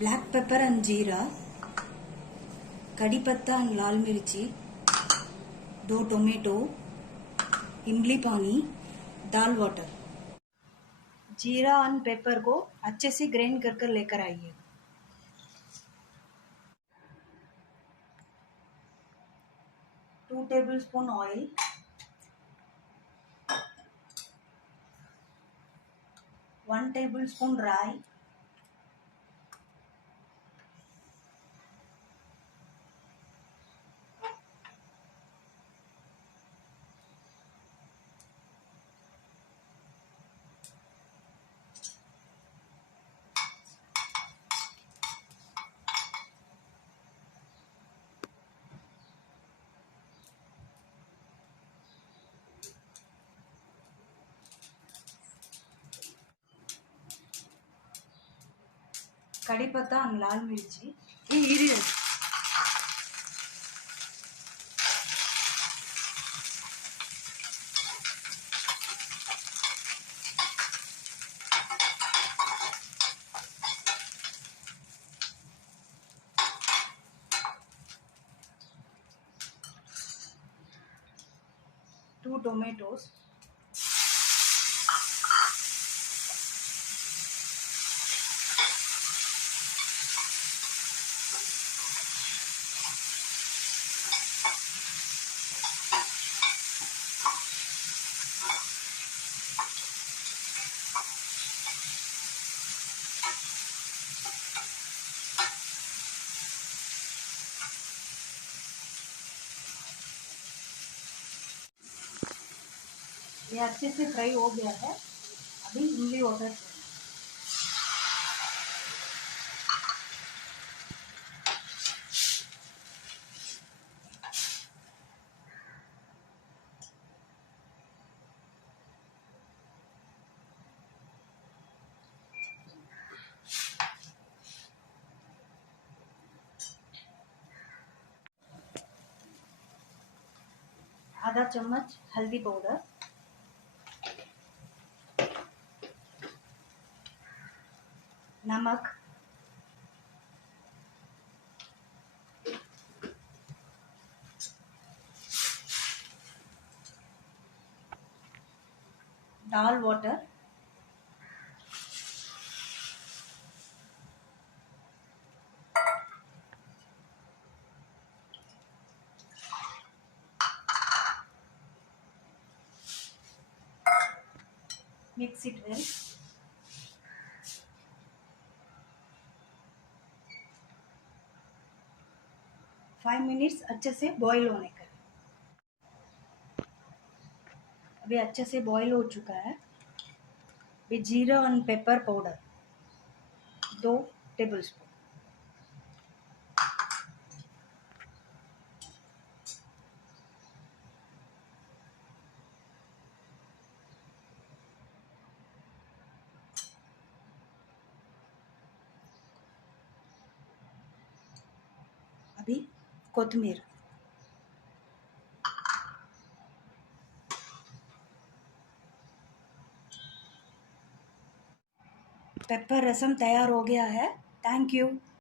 black pepper and jeera, kadi patta and lal mirchi, 2 tomato, इमली पानी, दाल वाटर। जीरा और पेपर को अच्छे से ग्राइंड कर कर लेकर आइए। टू टेबलस्पून ऑयल, 1 टेबलस्पून राई, कड़ी पत्ता और लाल मिर्ची, ये 2 tomatoes, ये अच्छे से फ्राई हो गया है। अभी इमली वाटर आधा चम्मच हल्दी पाउडर, नमक, दाल water, mix it well. 5 minutes अच्छे से बॉईल होने का। अभी अच्छे से बॉईल हो चुका है। अभी जीरा और पेपर पाउडर 2 टेबलस्पून, अभी कोथिमीर, पेपर रसम तैयार हो गया है। Thank you.